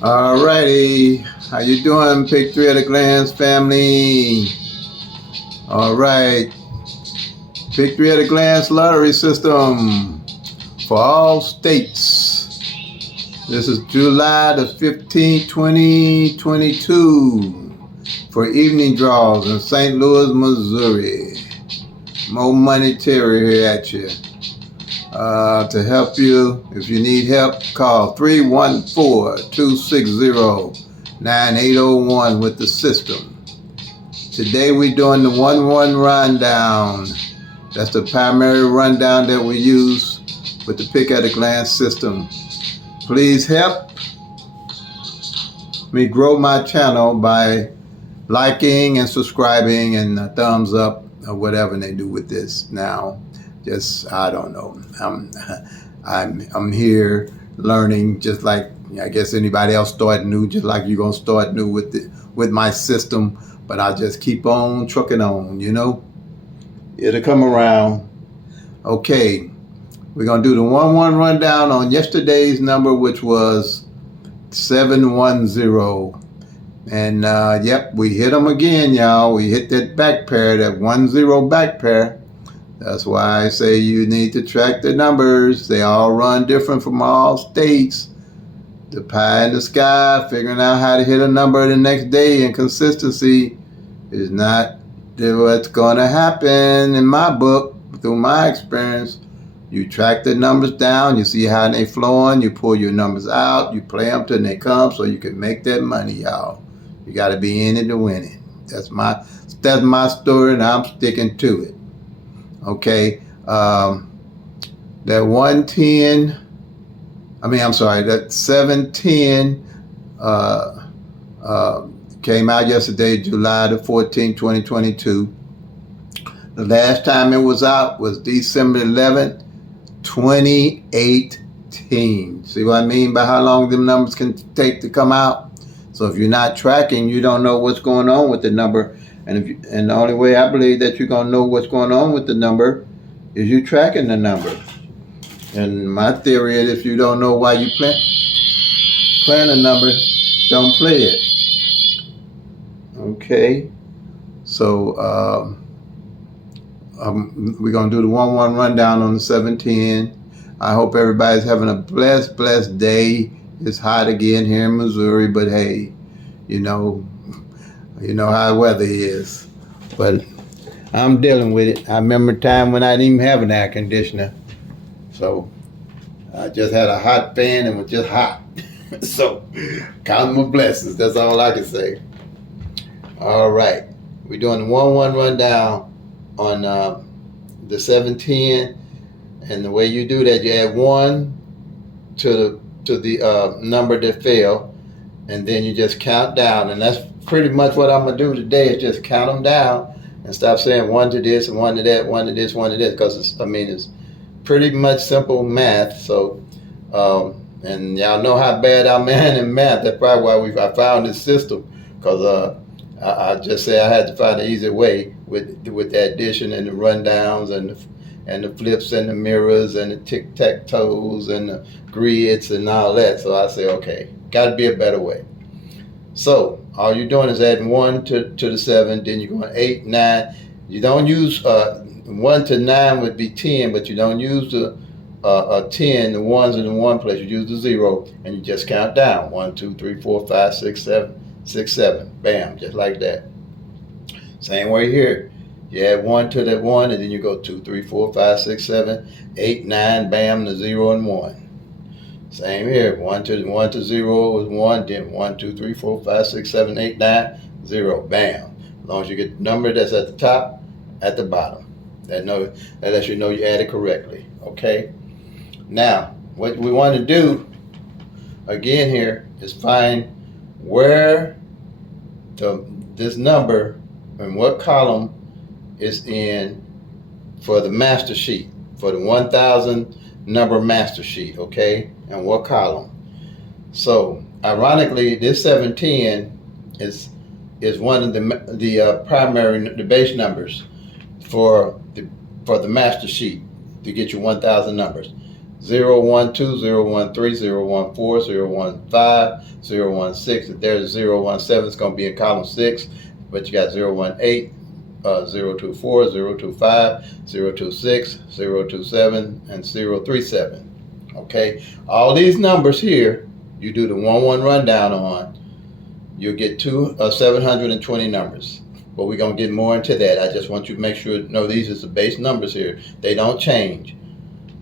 Alrighty, how you doing, Pick-3 at a glance family? Alright, Pick-3 at a glance lottery system for all states. This is July the 15th, 2022 for evening draws in St. Louis, Missouri. More money Terry here at you. To help you, if you need help, call 314-260-9801 with the system. Today we're doing the 1-1 rundown. That's the primary rundown that we use with the Pick at a Glance system. Please help me grow my channel by liking and subscribing and a thumbs up or whatever they do with this now. Just, I don't know. I'm here learning, just like I guess anybody else starting new, just like you're gonna start new with my system. But I just keep on trucking on, you know. It'll come around. Okay, we're gonna do the 1-1 rundown on yesterday's number, which was 710. And yep, we hit them again, y'all. We hit that back pair, that 1-0 back pair. That's why I say you need to track the numbers. They all run different from all states. The pie in the sky, figuring out how to hit a number the next day, and consistency is not what's going to happen in my book. Through my experience, you track the numbers down, you see how they flowing, you pull your numbers out, you play them till they come so you can make that money, y'all. You got to be in it to win it. That's my story, and I'm sticking to it. Okay, that 710 came out yesterday, July the 14th, 2022. The last time it was out was December 11th, 2018. See what I mean by how long them numbers can take to come out? So if you're not tracking, you don't know what's going on with the number. And the only way I believe that you're going to know what's going on with the number is you tracking the number. And my theory is if you don't know why you plan a number, don't play it. Okay? So we're going to do the 1-1 rundown on the 710. I hope everybody's having a blessed day. It's hot again here in Missouri, but hey, you know how the weather is. But I'm dealing with it. I remember a time when I didn't even have an air conditioner. So I just had a hot fan and was just hot. So count my blessings. That's all I can say. All right. We're doing the 1-1 rundown on the 710. And the way you do that, you add 1 to the number that fell. And then you just count down. And that's pretty much what I'm going to do today, is just count them down and stop saying 1 to this and 1 to that, 1 to this, 1 to this, because it's pretty much simple math. So, and y'all know how bad I'm in math. That's probably why I found this system, because I just say I had to find an easy way with the addition and the rundowns and the flips and the mirrors and the tic-tac-toes and the grids and all that. So I say, okay, got to be a better way. So all you're doing is adding 1 to the 7, then you're going 8, 9. You don't use 1 to 9 would be 10, but you don't use the 10, the ones in the one place. You use the 0, and you just count down 1, 2, 3, 4, 5, 6, 7, 6, 7. Bam, just like that. Same way here. You add 1 to that 1, and then you go 2, 3, 4, 5, 6, 7, 8, 9. Bam, the 0 and 1. Same here. 1 to 0 is 1, then 1, 2, 3, 4, 5, 6, 7, 8, 9, 0. Bam. As long as you get the number that's at the top, at the bottom. That lets you know you added correctly. Okay? Now, what we want to do, again here, is find where this number and what column is in for the master sheet, for the 1,000 number master sheet, okay? And what column. So ironically, this 710 is one of the primary, the base numbers for the master sheet to get you 1,000 numbers. 012, 013, 014, 015, 016. If there's 017, it's going to be in column 6, but you got 018, 024, 025, 026, 027, and 037. Okay, all these numbers here, you do the 1-1 rundown on, you'll get 720 numbers. But we're going to get more into that. I just want you to make sure, no, these are the base numbers here. They don't change.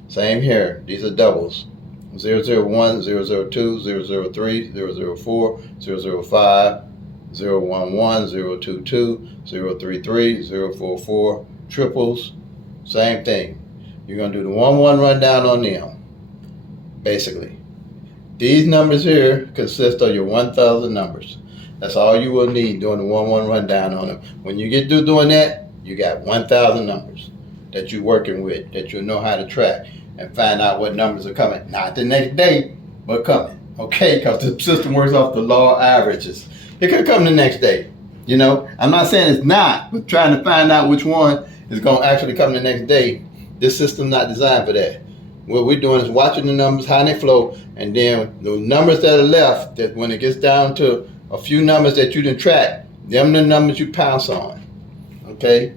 Same here. These are doubles. 001, 002, 003, 004, 005, 011, 022, 033, 044, triples. Same thing. You're going to do the 1-1 rundown on them, basically. These numbers here consist of your 1,000 numbers. That's all you will need doing the 1-1 rundown on them. When you get through doing that, you got 1,000 numbers that you're working with, that you know how to track and find out what numbers are coming. Not the next day, but coming. Okay, because the system works off the law of averages. It could come the next day. You know, I'm not saying it's not, but trying to find out which one is going to actually come the next day. This system's not designed for that. What we're doing is watching the numbers, how they flow, and then the numbers that are left, that when it gets down to a few numbers that you didn't track, them the numbers you pounce on, okay?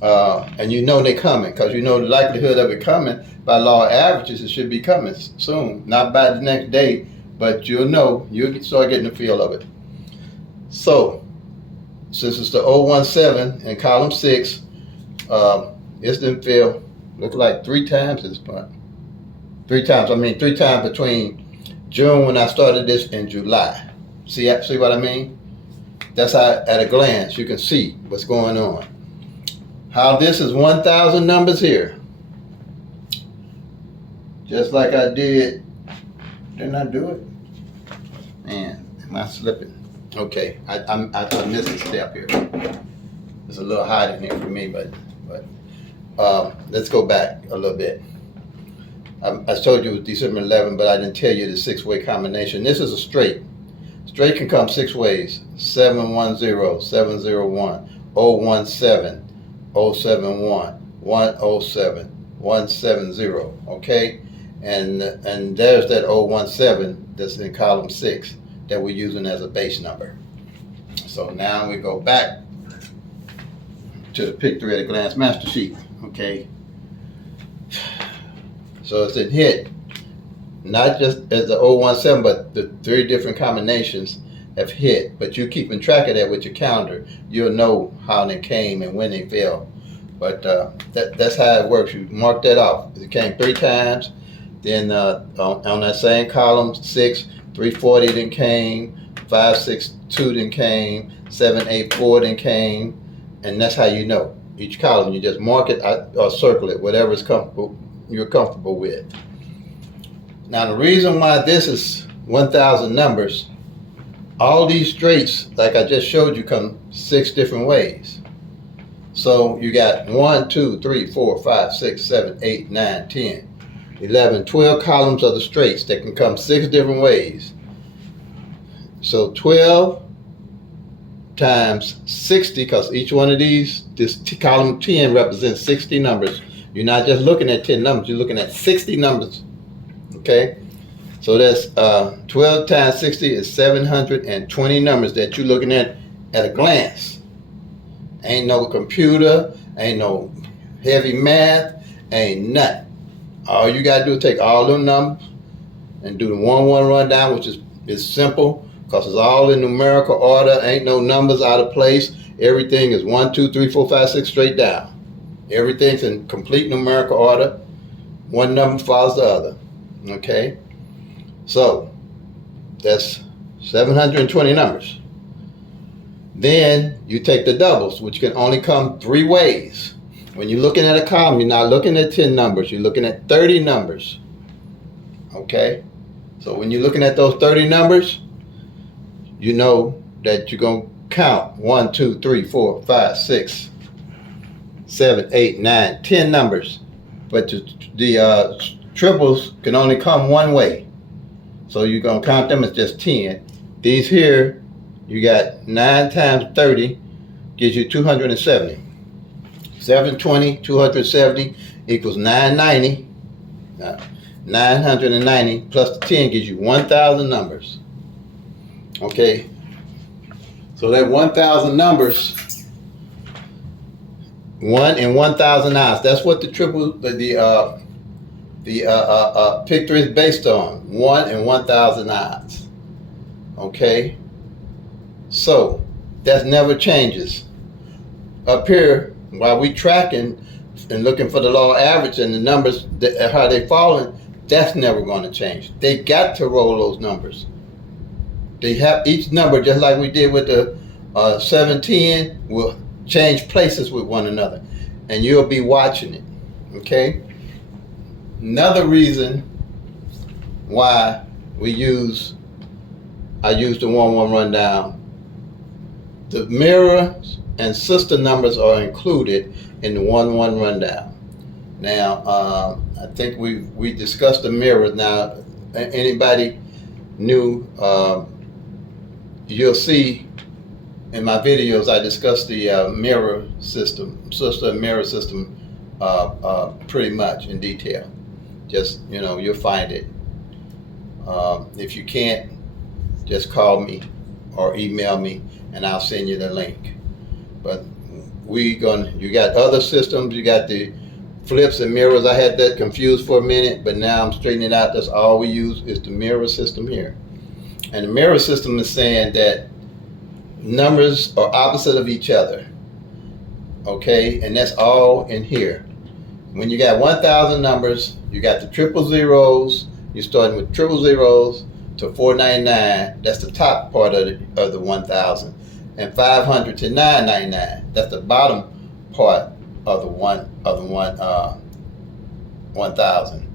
And you know they're coming, because you know the likelihood of it coming. By law of averages, it should be coming soon, not by the next day, but you'll know, you'll start getting the feel of it. So, since it's the 017 in column 6, it's been filled, look like 3 times this month. 3 times between June when I started this and July. See what I mean? That's how, at a glance, you can see what's going on. How this is 1,000 numbers here. Just like I did. Didn't I do it? Man, am I slipping? Okay, I missed a step here. It's a little hot in here for me, but let's go back a little bit. I told you it was December 11, but I didn't tell you the 6-way combination. This is a straight. Straight can come 6 ways: 710, 701, 017, 071, 107, 170. Okay, and there's that 017 that's in column 6 that we're using as a base number. So now we go back to the PICK-3 at a glance master sheet. Okay, so it's a hit. Not just as the 017, but the 3 different combinations have hit. But you keeping track of that with your calendar, you'll know how they came and when they fell. But that's how it works. You mark that off. It came 3 times. Then on that same column 6, 340 then came, 562 then came, 784 then came, and that's how you know. Each column you just mark it or circle it, whatever is comfortable you're comfortable with. Now the reason why this is 1,000 numbers, all these straights, like I just showed you, come 6 different ways. So you got 1, 2, 3, 4, 5, 6, 7, 8, 9, 10, 11, 12 columns of the straights that can come 6 different ways. So 12 times 60, because each one of these, this column 10 represents 60 numbers. You're not just looking at 10 numbers, you're looking at 60 numbers. Okay, so that's 12 times 60 is 720 numbers that you're looking at a glance. Ain't no computer, ain't no heavy math, ain't nothing. All you gotta do is take all them numbers and do the 1-1 rundown, which is simple because it's all in numerical order. Ain't no numbers out of place. Everything is 1, 2, 3, 4, 5, 6 straight down. Everything's in complete numerical order. One number follows the other. Okay, so that's 720 numbers. Then you take the doubles, which can only come 3 ways. When you're looking at a column, you're not looking at 10 numbers, you're looking at 30 numbers. Okay, so when you're looking at those 30 numbers, you know that you're going to count 1, 2, 3, 4, 5, 6, 7, 8, 9, 10 numbers. But the triples can only come 1 way. So you're going to count them as just 10. These here, you got 9 times 30 gives you 270. 720, 270 equals 990. 990 plus the 10 gives you 1,000 numbers. Okay, so that 1,000 numbers, 1 in 1,000 odds. That's what the PICK-3 is based on. 1 in 1,000 odds. Okay, so that never changes. Up here, while we tracking and looking for the law average and the numbers, how they falling, that's never going to change. They got to roll those numbers. They have each number, just like we did with the 710, will change places with one another, and you'll be watching it. Okay. Another reason why I use the 1-1 rundown. The mirrors and sister numbers are included in the 1-1 rundown. Now, I think we discussed the mirrors. Now, anybody new, you'll see in my videos I discussed the mirror system, sister and mirror system, pretty much in detail. Just, you'll find it. If you can't, just call me or email me and I'll send you the link. But you got other systems, you got the flips and mirrors. I had that confused for a minute, but now I'm straightening it out. That's all we use is the mirror system here. And the mirror system is saying that numbers are opposite of each other. Okay, and that's all in here. When you got 1,000 numbers, you got the triple zeros. You're starting with triple zeros to 499. That's the top part of the 1,000, and 500 to 999. That's the bottom part of the 1,000.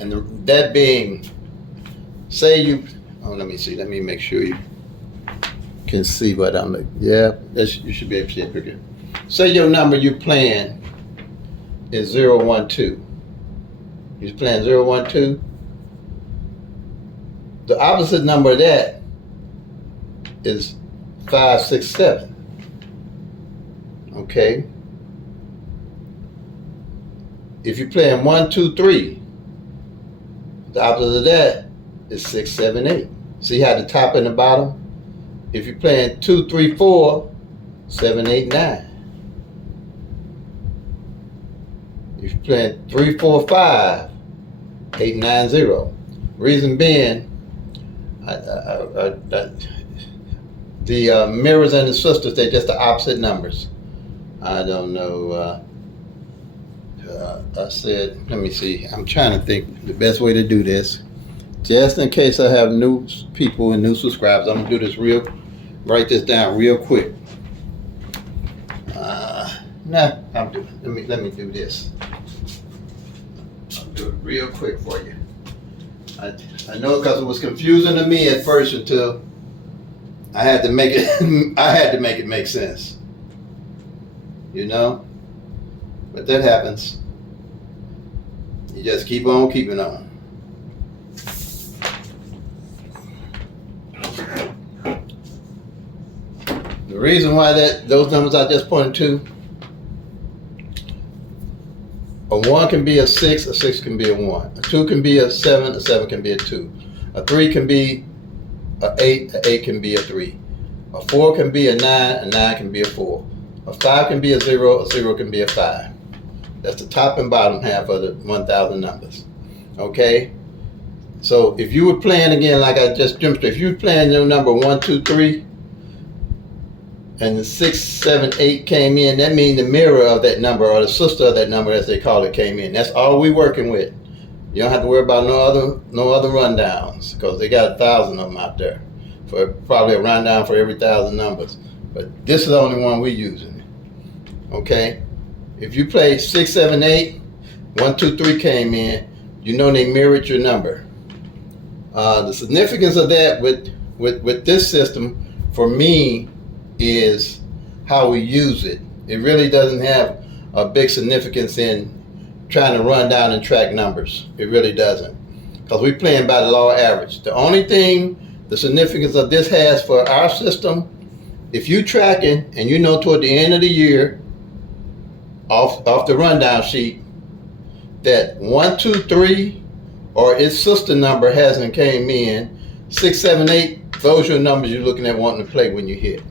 And that being, say you. Oh, let me see. Let me make sure you can see what I'm looking. Yeah, you should be able to see it pretty good. Say your number you're playing is 012. You're playing 012. The opposite number of that is 567. Okay. If you're playing 123, the opposite of that is 678. See how the top and the bottom? If you're playing 2, 3, 4, 7, 8, 9. If you're playing 3, 4, 5, 8, 9, 0. Reason being, the mirrors and the sisters, they're just the opposite numbers. I don't know. I said, let me see. I'm trying to think the best way to do this. Just in case I have new people and new subscribers, I'm gonna do this write this down real quick. Let me do this. I'll do it real quick for you. I know, because it was confusing to me at first until I had to make it. I had to make it make sense. But that happens. You just keep on keeping on. The reason why those numbers I just pointed to, a 1 can be a 6, a 6 can be a 1. A 2 can be a 7, a 7 can be a 2. A 3 can be a 8, a 8 can be a 3. A 4 can be a 9, a 9 can be a 4. A 5 can be a 0 can be a 5. That's the top and bottom half of the 1,000 numbers. Okay? So if you were playing again, like I just demonstrated, if you were playing your number 1, 2, 3, and the 6, 7, 8 came in, that means the mirror of that number, or the sister of that number, as they call it, came in. That's all we working with. You don't have to worry about no other rundowns, because they got 1,000 of them out there, for probably a rundown for every 1,000 numbers. But this is the only one we're using. Okay? If you play 6, 7, 8, 1, 2, 3 came in, they mirrored your number. The significance of that with this system, for me, is how we use it. It really doesn't have a big significance in trying to run down and track numbers. It really doesn't, because we're playing by the law average. The only thing the significance of this has for our system, if you tracking and toward the end of the year off the rundown sheet that 1, 2, 3 or its sister number hasn't came in, 6, 7, 8, those are the numbers you're looking at wanting to play when you hit.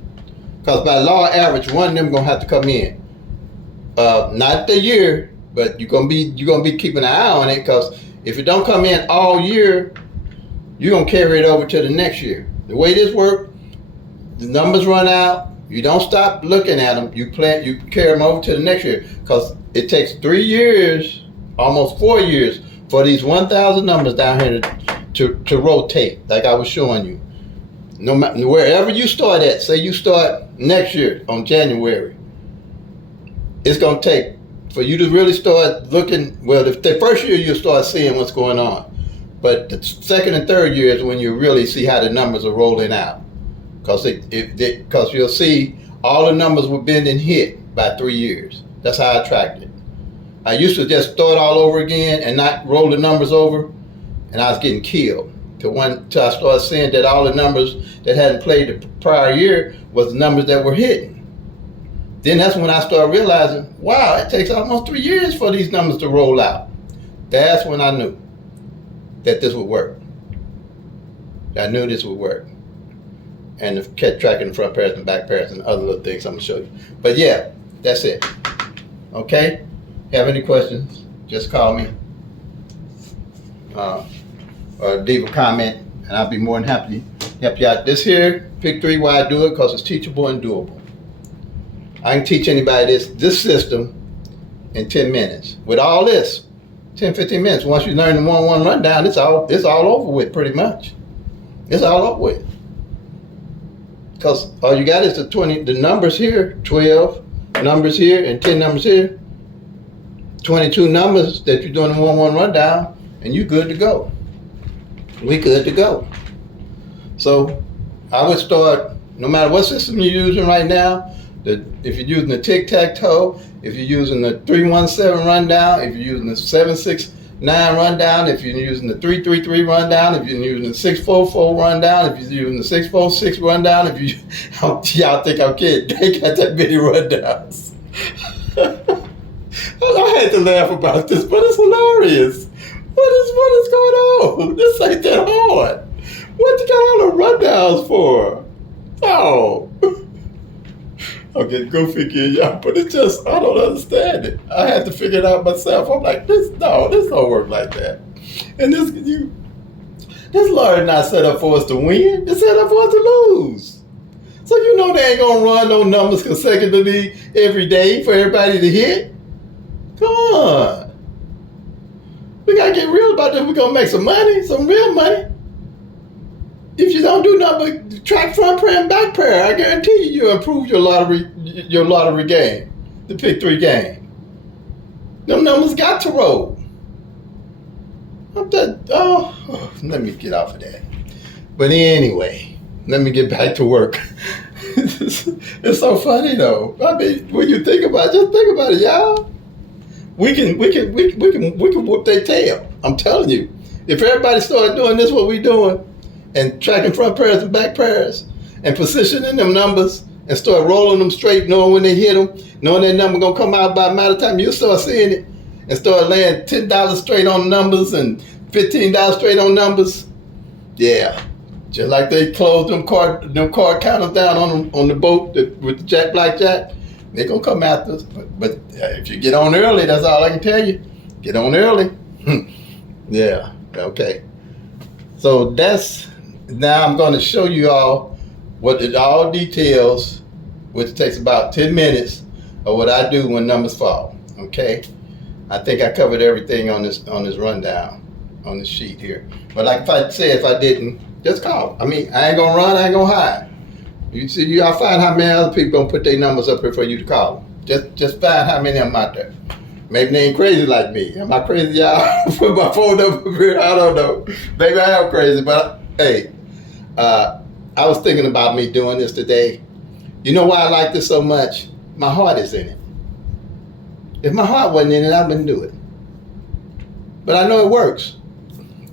Because by law average, one of them gonna have to come in. Not the year, but you're gonna be keeping an eye on it, because if it don't come in all year, you're gonna carry it over to the next year. The way this works, the numbers run out, you don't stop looking at them, you carry them over to the next year, because it takes 3 years, almost 4 years, for these 1,000 numbers down here to rotate, like I was showing you. No matter wherever you start at, say you start next year on January, it's gonna take for you to really start looking. Well, the first year you'll start seeing what's going on, but the second and third year is when you really see how the numbers are rolling out, because you'll see all the numbers were been and hit by 3 years. That's how I tracked it. I used to just start all over again and not roll the numbers over, and I was getting killed. Till I started seeing that all the numbers that hadn't played the prior year was the numbers that were hitting. Then that's when I started realizing, wow, it takes almost 3 years for these numbers to roll out. That's when I knew that this would work. I knew this would work. And kept tracking the front pairs and back pairs and other little things I'm gonna show you. But yeah, that's it. Okay? Have any questions? Just call me. Or leave a comment, and I'll be more than happy to help you out. This here, PICK-3, why I do it, because it's teachable and doable. I can teach anybody this system in 10 minutes. With all this, 10, 15 minutes. Once you learn the 1-1 rundown, it's all over with pretty much. It's all over with. Because all you got is the numbers here, 12 numbers here and 10 numbers here. 22 numbers that you're doing the 1-1 rundown, and you're good to go. We good to go. So I would start, no matter what system you're using right now, if you're using the tic-tac-toe, if you're using the 3-1-7 rundown, if you're using the 7-6-9 rundown, if you're using the 3-3-3 rundown, if you're using the 6-4-4 rundown, if you're using the 6-4-6 rundown, y'all think I'm kidding, they got that many rundowns. I had to laugh about this, but it's hilarious. What is going on? This ain't that hard. What you got all the rundowns for? Oh. Okay, go figure it out. But it's just, I don't understand it. I had to figure it out myself. I'm like, this don't work like that. And this lottery not set up for us to win. It's set up for us to lose. So you know they ain't gonna run no numbers consecutively every day for everybody to hit. Come on. We gotta get real about this. We're gonna make some money, some real money. If you don't do nothing but track front pair and back pair, I guarantee you'll improve your lottery game, the PICK-3 game. Them numbers got to roll. Let me get off of that. But anyway, let me get back to work. It's so funny though. I mean, when you think about it, just think about it, y'all. We can whoop their tail. I'm telling you. If everybody started doing this, what we doing, and tracking front pairs and back pairs, and positioning them numbers, and start rolling them straight, knowing when they hit them, knowing that number gonna come out by a matter of time, you'll start seeing it, and start laying $10 straight on numbers and $15 straight on numbers. Yeah, just like they closed them card counters down on the boat with the blackjack. They're gonna come after us. But if you get on early, that's all I can tell you. Get on early. Yeah, okay. So now I'm gonna show you all what it all details, which takes about 10 minutes of what I do when numbers fall, okay? I think I covered everything on this rundown, on this sheet here. But like if I didn't, just call. I mean, I ain't gonna run, I ain't gonna hide. You see, y'all find how many other people gonna put their numbers up here for you to call them. Just find how many of them out there. Maybe they ain't crazy like me. Am I crazy, y'all? Put my phone up here, I don't know. Maybe I am crazy, but hey, I was thinking about me doing this today. You know why I like this so much? My heart is in it. If my heart wasn't in it, I wouldn't do it. But I know it works.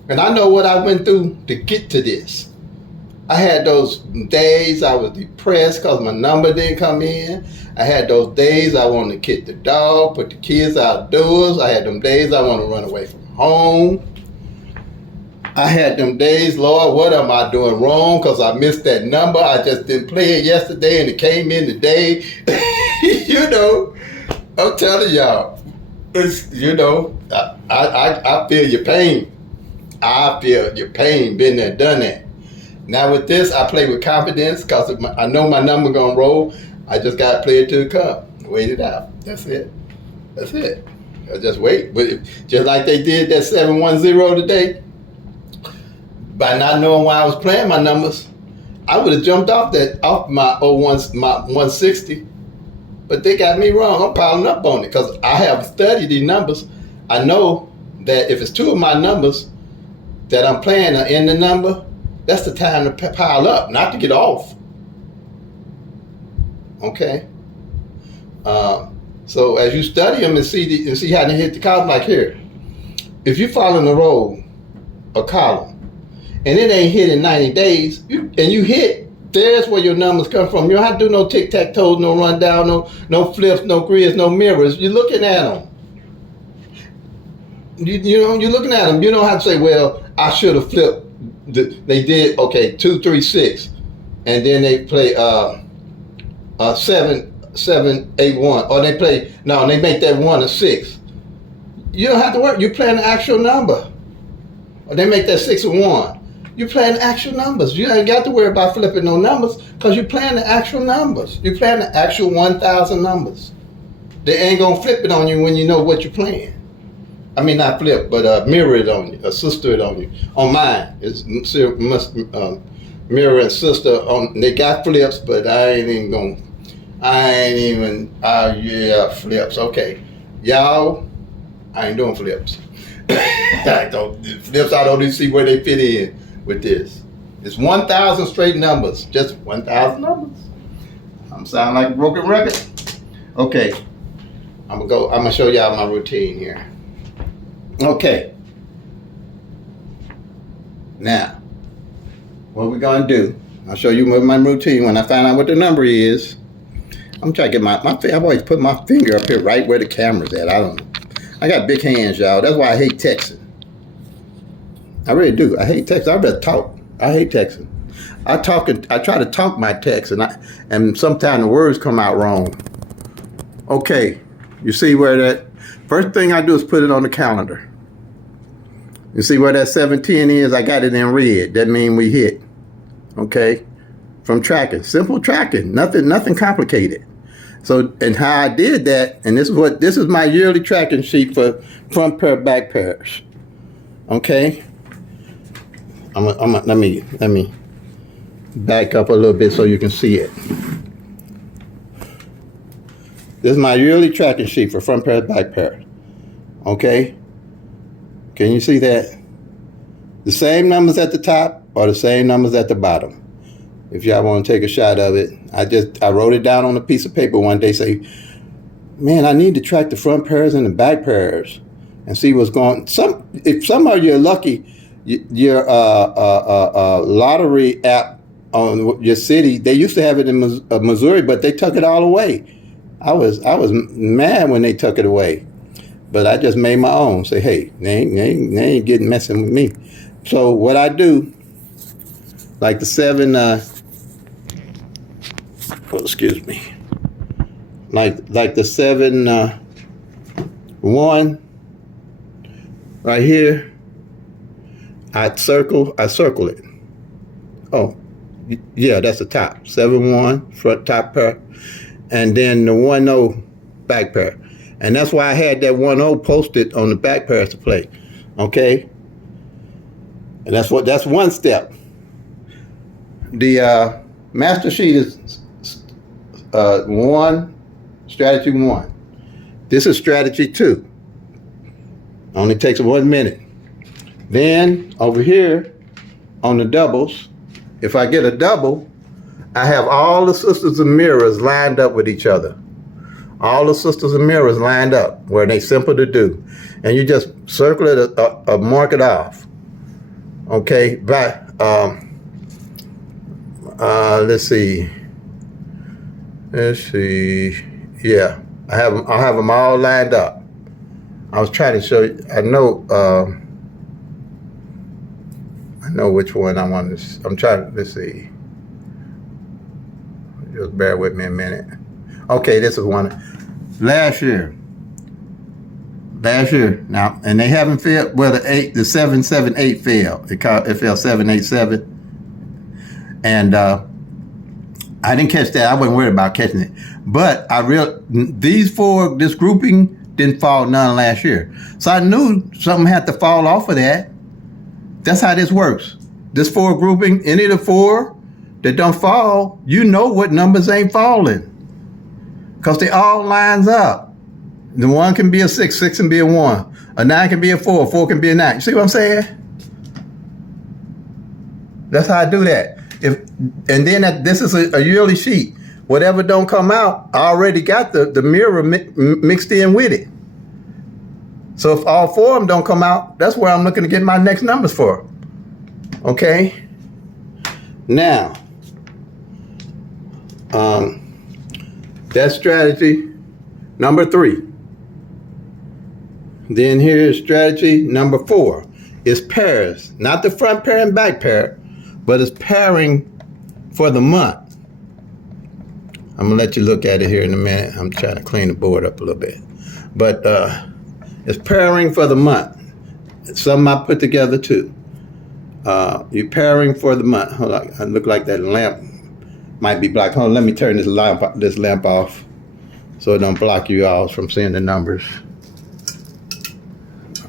And I know what I went through to get to this. I had those days I was depressed because my number didn't come in. I had those days I wanted to kick the dog, put the kids outdoors. I had them days I wanted to run away from home. I had them days, Lord, what am I doing wrong? Because I missed that number. I just didn't play it yesterday and it came in today. You know, I'm telling y'all, it's, you know, I feel your pain. I feel your pain, been there, done that. Now with this, I play with confidence because I know my number gonna roll. I just gotta play it to the cup, wait it out. That's it. That's it. I just wait. But just like they did that 710 today, by not knowing why I was playing my numbers, I would have jumped off my 160. But they got me wrong. I'm piling up on it because I have studied these numbers. I know that if it's two of my numbers that I'm playing are in the number, that's the time to pile up, not to get off. Okay. So as you study them and see how they hit the column, like here, if you follow in a row, a column, and it ain't hit in 90 days, and you hit, there's where your numbers come from. You don't have to do no tic-tac-toes, no rundown, no flips, no grids, no mirrors. You're looking at them. You know, you're looking at them. You don't have to say, well, I should have flipped. They did, okay, 2, 3, 6. And then they play 7, 8, 1. Or they play, no, they make that 1 a 6. You don't have to work. You're playing the actual number. Or they make that 6 a 1. You're playing the actual numbers. You ain't got to worry about flipping no numbers because you're playing the actual numbers. You're playing the actual 1,000 numbers. They ain't going to flip it on you when you know what you're playing. I mean, not flip, but mirror it on you, sister it on you. On mine, it's mirror and sister. They got flips, but yeah, flips. Okay. Y'all, I ain't doing flips. Flips, I don't even see where they fit in with this. It's 1,000 straight numbers, just 1,000 numbers. I'm sounding like a broken record. Okay, I'm gonna show y'all my routine here. Okay, now what we're gonna do, I'll show you my routine when I find out what the number is. I'm trying to get I always put my finger up here right where the camera's at. I don't know. I got big hands, y'all. That's why I hate texting. I really do. I hate texting. I rather talk. I hate texting. I try to talk my text, and sometimes the words come out wrong. Okay, you see where that first thing I do is put it on the calendar. You see where that 710 is? I got it in red. That means we hit. Okay, from tracking, simple tracking, nothing complicated. So, and how I did that, and this is my yearly tracking sheet for front pair, back pairs. Okay. Let me back up a little bit so you can see it. This is my yearly tracking sheet for front pair, back pair. Okay. Can you see that? The same numbers at the top or the same numbers at the bottom. If y'all want to take a shot of it, I wrote it down on a piece of paper one day. Say, man, I need to track the front pairs and the back pairs and see what's going. If some of you are lucky, your lottery app on your city, they used to have it in Missouri, but they took it all away. I was mad when they took it away, but I just made my own. Say, hey, they ain't getting messing with me. So what I do, like the 7. Excuse me. Like the 7 1 right here. I circle it. Oh, yeah, that's the top. 7-1 front top pair, and then the 1-0 back pair, and that's why I had that 1-0 posted on the back pairs to play. Okay, and that's one step. The master sheet is strategy 1. This is strategy 2. Only takes 1 minute. Then over here on the doubles, if I get a double, I have all the sisters and mirrors lined up with each other. All the sisters and mirrors lined up where they simple to do. And you just circle it or mark it off. Okay, let's see. Yeah, I'll have them all lined up. I was trying to show you. I know know which one I want to. I'm trying to, let's see. Just bear with me a minute. Okay, this is one. Last year. Now, and they haven't failed. Well, the 778 failed. It fell 787, and I didn't catch that. I wasn't worried about catching it, but this grouping didn't fall none last year. So I knew something had to fall off of that. That's how this works. This 4 grouping, any of the 4 that don't fall, you know what numbers ain't falling, because they all lines up. The 1 can be a 6, 6 can be a 1. A 9 can be a 4, 4 can be a 9. You see what I'm saying? That's how I do that. And then this is a yearly sheet. Whatever don't come out, I already got the mirror mixed in with it. So if all 4 of them don't come out, that's where I'm looking to get my next numbers for. Okay? Now, that's strategy number 3. Then here's strategy number 4. It's pairs, not the front pair and back pair, but it's pairing for the month. I'm gonna let you look at it here in a minute. I'm trying to clean the board up a little bit. But it's pairing for the month. It's something I put together too. You're pairing for the month. Hold on, I look like that lamp might be black. Hold on, let me turn this lamp off so it don't block you all from seeing the numbers.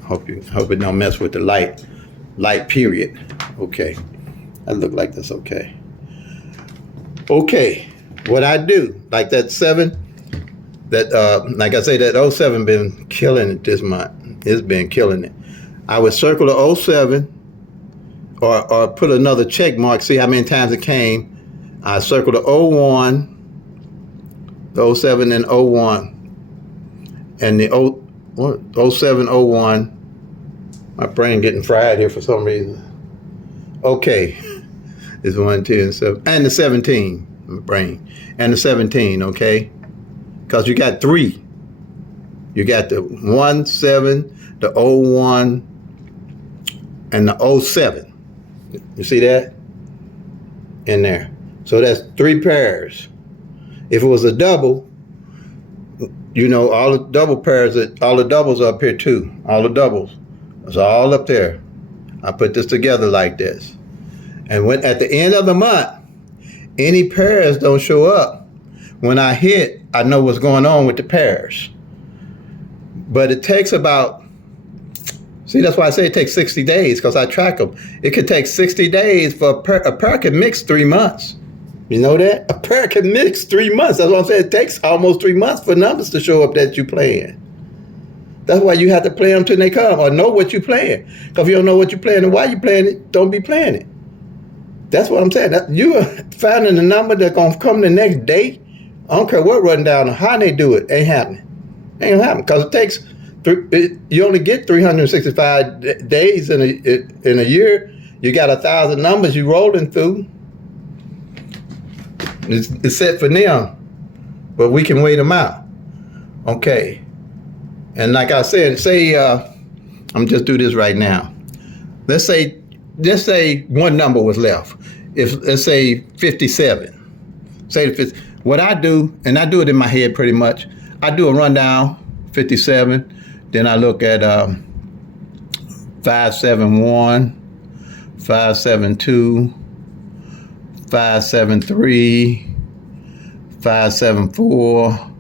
Hope it don't mess with the light period. Okay, that look like that's okay. Okay, what I do, like that 7, like I say, that 07 been killing it this month. It's been killing it. I would circle the 07 or put another check mark, see how many times it came. I circle the 01, the 07 and 01, and the 07, 01. My brain getting fried here for some reason. Okay, it's 1, 2, and 7, and the 17. My brain and the 17. Okay, because you got 3. You got the 1, 7, the 01, and the 07. You see that in there? So that's 3 pairs. If it was a double, you know, all the double pairs, all the doubles are up here too. All the doubles. It's all up there. I put this together like this. And when at the end of the month, any pairs don't show up, when I hit, I know what's going on with the pairs. But it takes about, see, that's why I say it takes 60 days, because I track them. It could take 60 days for a pair can mix 3 months. You know that? A pair can mix 3 months. That's what I'm saying. It takes almost 3 months for numbers to show up that you're playing. That's why you have to play them till they come, or know what you're playing. Because if you don't know what you're playing and why you're playing it, don't be playing it. That's what I'm saying. You are finding a number that's going to come the next day. I don't care what run down or how they do it. Ain't happening. Ain't going to happen. Because it takes, you only get 365 days in a year. You got 1,000 numbers you rolling through. It's set for them. But we can wait them out. Okay. And like I said, say, I'm just do this right now. Let's say one number was left. Let's say 57. Say what I do, and I do it in my head pretty much. I do a rundown, 57. Then I look at 571, 572, 573, 574,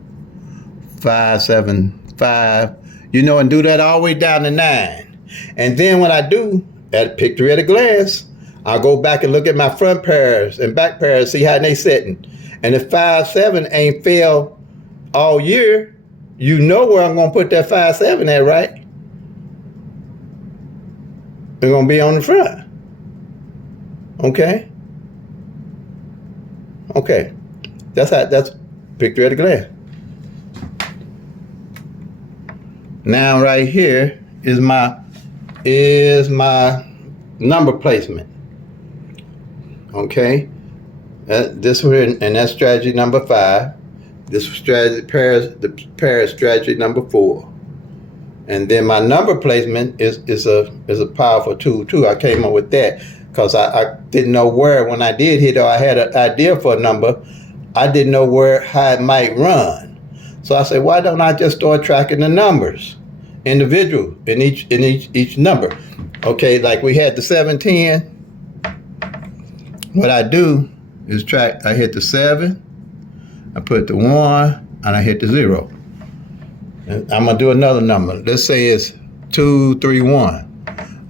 575, and do that all the way down to 9. And then when I do that PICK-3 at a glance, I'll go back and look at my front pairs and back pairs, see how they sitting. And if 5, 7 ain't failed all year, you know where I'm gonna put that 5, 7 at, right? They're gonna be on the front. Okay? Okay. That's PICK-3 at a glance. Now right here is my number placement. Okay, this one, and that's strategy number 5. This strategy the pair strategy number 4, and then my number placement is a powerful tool too. I came up with that. because I didn't know where, when I did hit, or I had an idea for a number, I didn't know how it might run. So I said, why don't I just start tracking the numbers, individual in each number? Okay, like we had the 710. What I do is track. I hit the 7, I put the 1, and I hit the 0. And I'm gonna do another number. Let's say it's 231.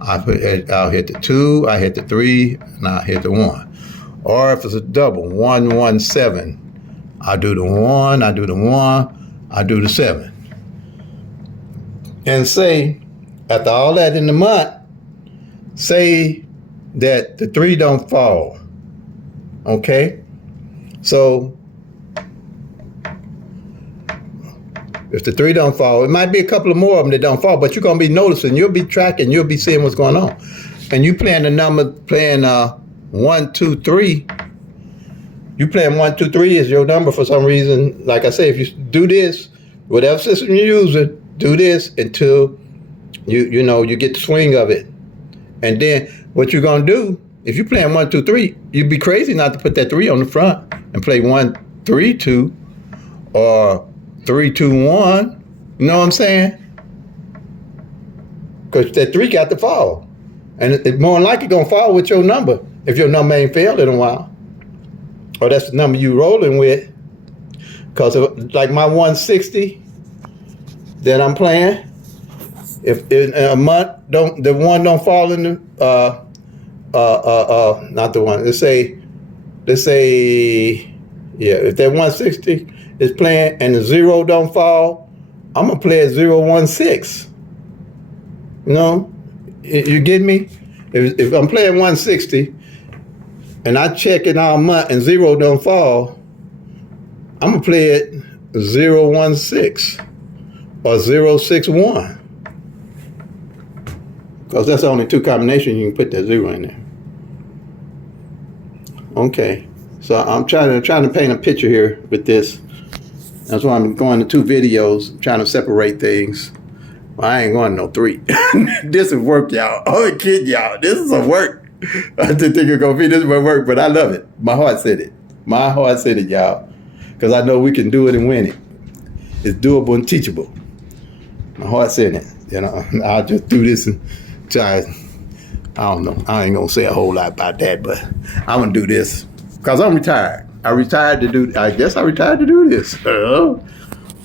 I'll hit the 2, I hit the 3, and I hit the 1. Or if it's a double, 117, I do the 1, I do the 1, I do the 7. And say, after all that in the month, say that the 3 don't fall. Okay? So if the 3 don't fall, it might be a couple of more of them that don't fall, but you're going to be noticing, you'll be tracking, you'll be seeing what's going on. And you playing the number, playing 1, 2, 3. You playing 1, 2, 3 is your number for some reason. Like I say, if you do this, whatever system you're using, do this until you get the swing of it. And then what you're going to do, if you're playing 1, 2, 3, you'd be crazy not to put that 3 on the front and play 1, 3, 2 or 3, 2, 1. You know what I'm saying? Because that 3 got to fall. And it's more than likely going to fall with your number if your number ain't failed in a while. Or that's the number you rolling with. Because like my 160 that I'm playing, if in a month the 1 don't fall in the not the 1. Let's say yeah, if that 160 is playing and the 0 don't fall, I'm gonna play a 016. You know, you get me? If I'm playing 160 and I check it all month and 0 don't fall, I'm gonna play it 016 or 061. Because that's only 2 combinations you can put that 0 in there. Okay, so I'm trying to paint a picture here with this. That's why I'm going to 2 videos, trying to separate things. Well, I ain't going to no 3. This is work, y'all. I'm kidding y'all. This is a work. I didn't think it was going to be this much work, but I love it. My heart said it. My heart said it, y'all. Because I know we can do it and win it. It's doable and teachable. My heart said it. You know, I'll just do this and try. I don't know. I ain't going to say a whole lot about that, but I'm going to do this. Because I'm retired. I guess I retired to do this.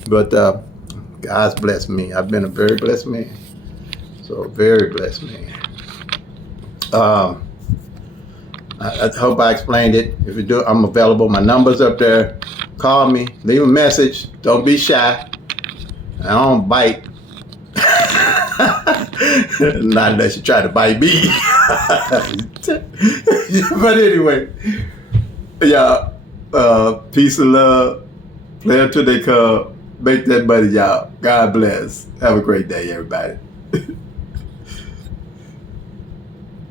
But God's blessed me. I've been a very blessed man. So, very blessed man. I hope I explained it. If you do, I'm available. My number's up there. Call me. Leave a message. Don't be shy. I don't bite. Not unless you try to bite me. But anyway, y'all, peace and love. Play until they come. Make that money, y'all. God bless. Have a great day, everybody.